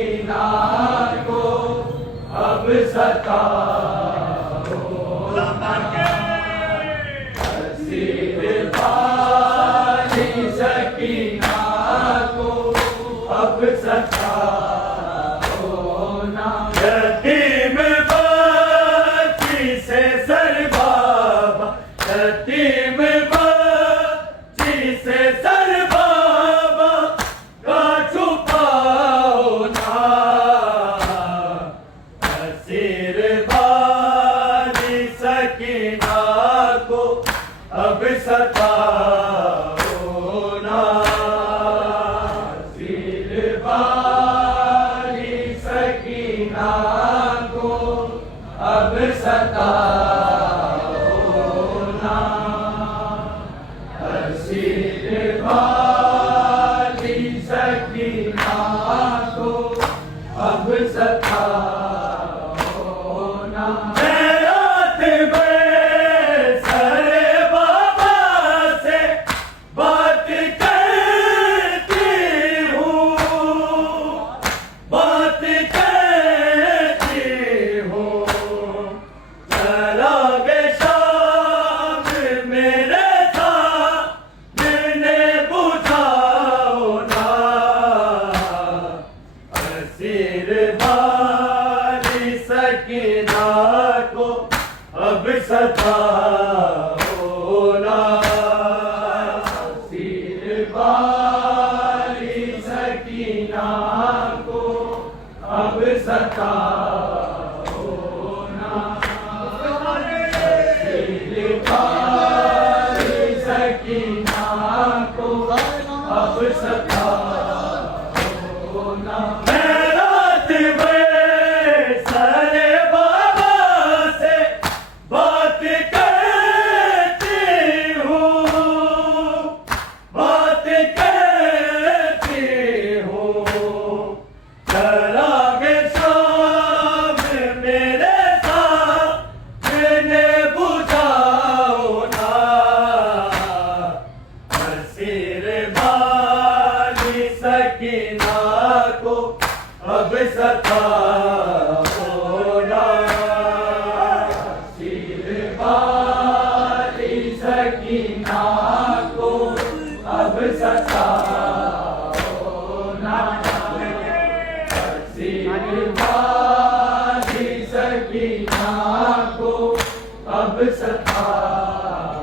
सकीना को अब सताओ ना। हसीर वाली सकीना को अब सताओ ना। यतीम बच्ची से सर बाबा, यतीम बच्ची से सर बाबा का छुपाओ ना। हसीर वाली सकीना को अब सताओ ना। हसीर वाली सकीना को अब सताओ ना। हसीर वाली सकीना को अब सताओ ना। मैं रात भर सरे बाबा से बात करती हूँ, बात करती हूँ। चलागे शाम मेरे साथ मैंने बुझाओ ना। हसीर वाली सकीना को अब सताओ ना। हसीर वाली सकीना को अब सताओ ना। हसीर वाली सकीना को अब सताओ ना। मैं रात भर सरे बाबा से बात करती हूँ, बात करती हूँ। चलागे शाम मेरे साथ मैंने बुझाओ ना। हसीर वाली सकीना को अब सताओ ना। हसीर वाली सकीना को अब सताओ ना। हसीर वाली सकीना को अब सताओ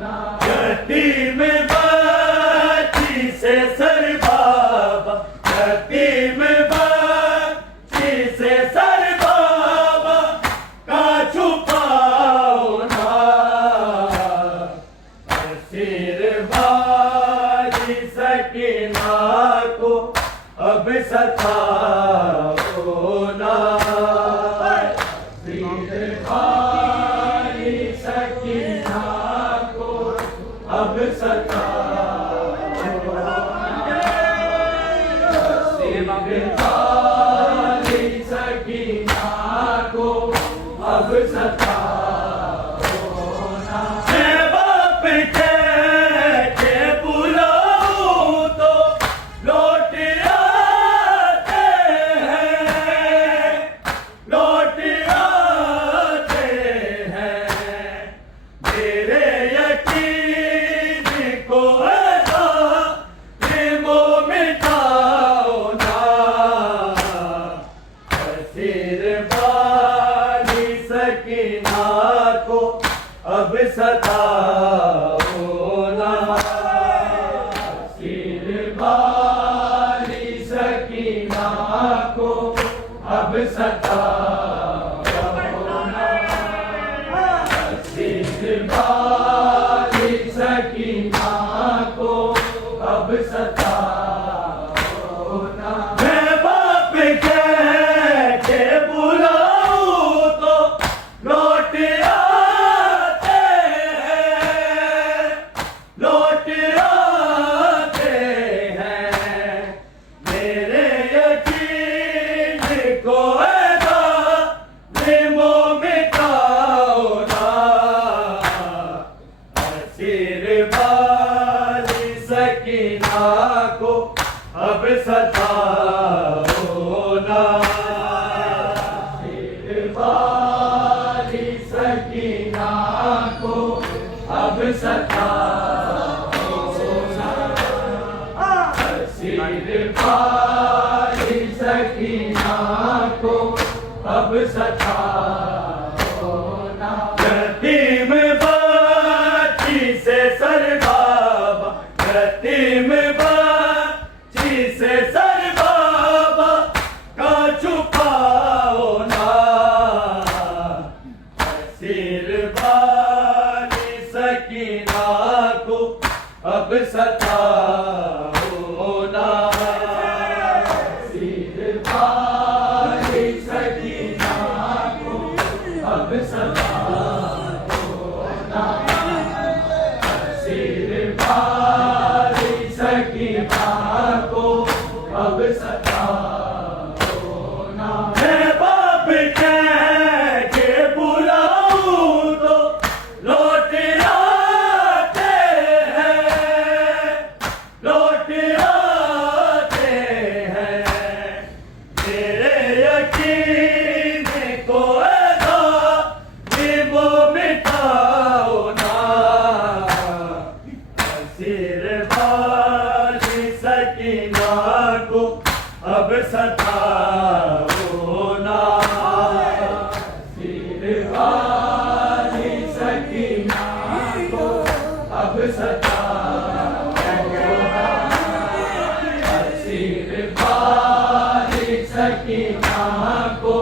ना। यतीम बच्ची से सर बाबा, यतीम बच्ची से सर बाबा का छुपाओ ना। हसीर वाली सकीना को अब सताओ ना। हसीर वाली सकीना को अब सताओ ना। हसीर वाली सकीना को अब सताओ ना। मैं बाप के बुलाऊं तो लौट आते हैं, लौट आते हैं। मेरे यकीन को ऐसा प्रेमो मिटाओ ना। हसीर वाली सकीना को अब सताओ ना। हसीर वाली सकीना को अब सताओ ना। हसीर वाली सकीना को अब सताओ ना। मैं बाप के बुलाऊं तो लौट आते हैं, लौट आते हैं। मेरे यकीन को ऐसा सकीना को अब सताओ ना। यतीम बच्ची से सर बाबा, यतीम बच्ची से सर बाबा का छुपाओ ना। सिर वाली सकीना को अब सताओ ना। सिर वाली सकीना को अब सताओ ना। सिर वाली सकीना को अब सताओ ना। मैं बाप कह के बुलाऊं तो लौट आते हैं, लौट आते हैं। तेरे यकीन को ऐसा वो मिटाओ ना। सिर वाली सकीना को अब सताओ ना। सिर वाली सकीना को अब सताओ ना। सिर वाली सकीना को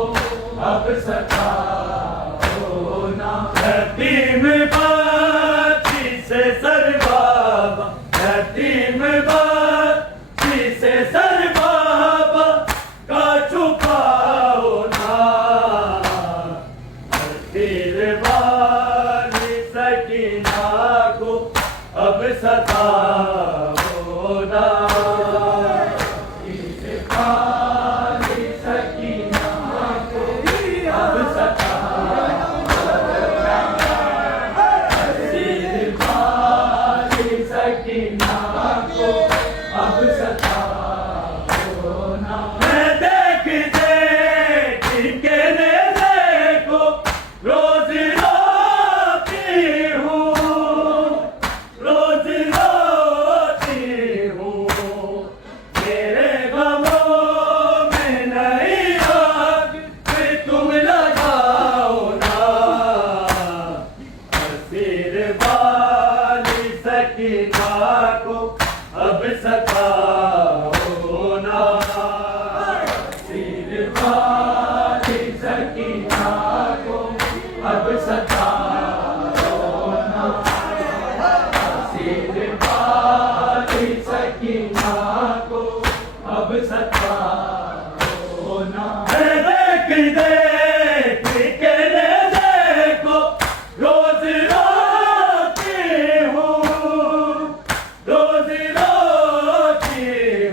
अब सताओ ना। यतीम बच्ची से सर बाबा, यतीम बच्ची से सर बाबा का छुपाओ ना। सिर वाली सकीना को अब सताओ ना। सिर वाली सकीना को अब सताओ ना। सिर वाली सकीना को अब सताओ ना। मैं देख देख के देखो रोज रोती हूँ, रोज रोती हूँ। मेरे गमों में नहीं आग फिर तुम लगाओ ना। सिर वाली सकीना को अब सताओ ना। सिर वाली सकीना को अब सताओ ना। सिर वाली सकीना को अब सताओ ना। देख देख के देखो रोज रोती हूँ, रोज रोती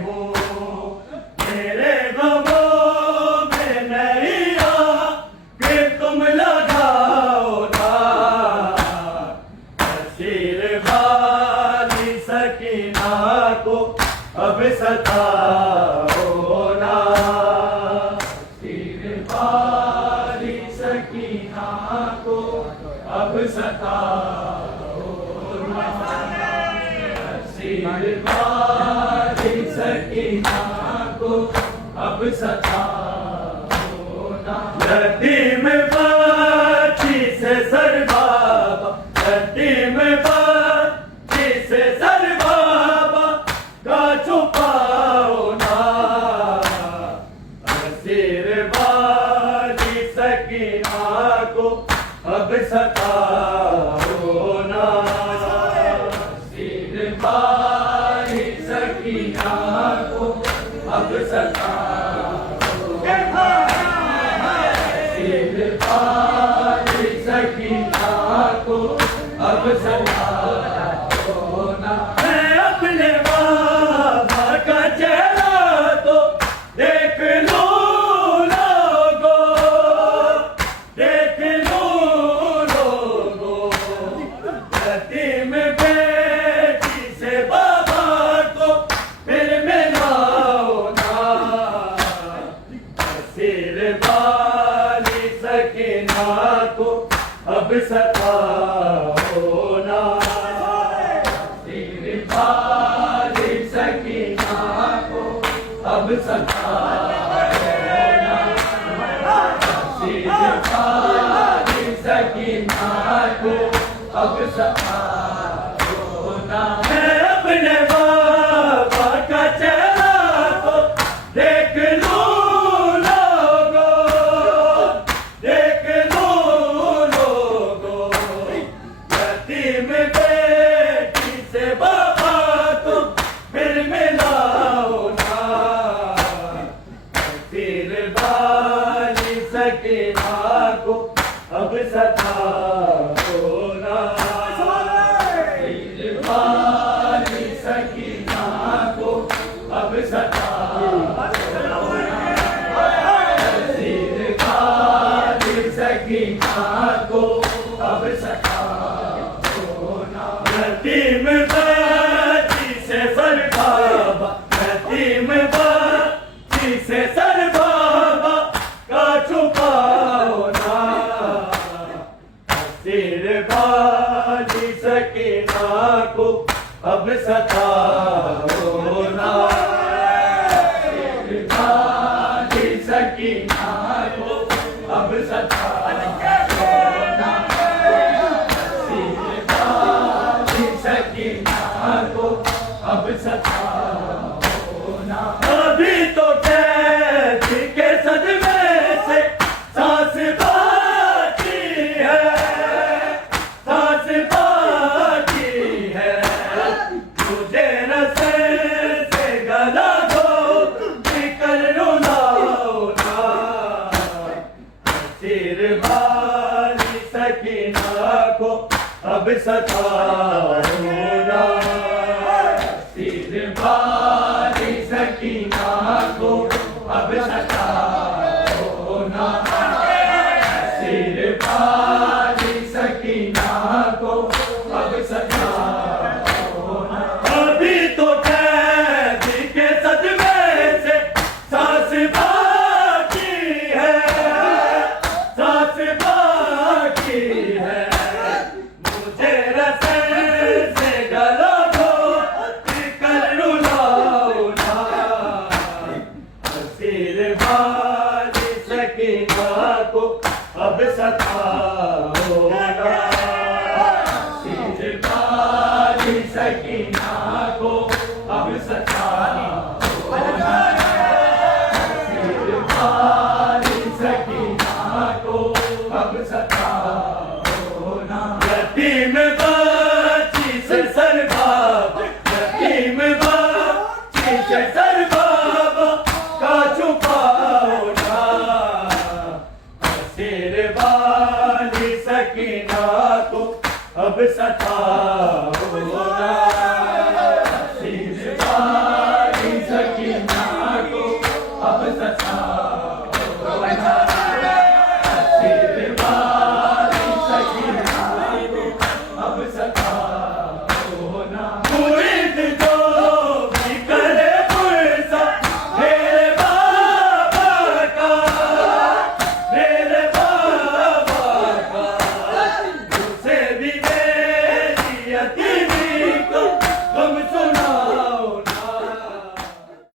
हूँ। मेरे गमों में नहीं आग तुम लगाओ ना। सिर वाली सकीना को अब सताओ ना। सिर वाली सकीना को अब सताओ ना। सिर वाली सकीना को अब सताओ ना। यतीम बच्ची से सर बाबा, यतीम बच्ची से सर बाबा का छुपाओ ना। सिर वाली सकीना को अब सताओ ना। सिर वाली सकीना को अब सताओ ना। सिर वाली सकीना को अब सताओ ना। मैं अपने बाबा का चेहरा तो देख लूं लोगों, देख लूं लोगों। यतीम बेटी से बाबा को फिर मिलाओ ना। सिर वाली सकीना को अब सताओ ना। सिर वाली सकीना को अब सताओ सताओ ना। मैं अपने बाबा का चेहरा तो देख लूं लोगों, देख लूं लोगों। यतीम बेटी से बाबा तुम फिर मिलाओ ना। फिर बाली सकीना को अब सताओ ना। फिर बाली सकीना को अब सताओ ना। फिर बाली सकीना को अब सताओ ना। यतीम बच्ची से सर बाबा, यतीम बच्ची से सर बाबा का छुपाओ ना। सिर बाली सकीना को अब सताओ ना। सिर बाली सकीना को अब सताओ ना। सिर बाली सकीना को अब सताओ ना। अभी तो कैदी के सदमे से सांस बाकी है, सांस बाकी है। तुझे रसे से गला दो निकल रुलाओ ना। सिर बाली सकीना को अब सताओ ना। सिर बाली सकीना को अब सताओ ना। सिर बाली सकीना को अब सताओ ना। अभी तो कैदी के सदमे से सांस बाकी है, सांस बाकी है। मुझे रसे से गला दो निकल रुलाओ ना। सिर बाली सकीना को अब सताओ ना। सिर बाली सकीना को अब सताओ ना। सिर बाली सकीना को अब सताओ ना। यतीम बच्ची से सर बाबा, यतीम बच्ची से सर बाबा का छुपाओ ना। सिर बाली सकीना को अब सताओ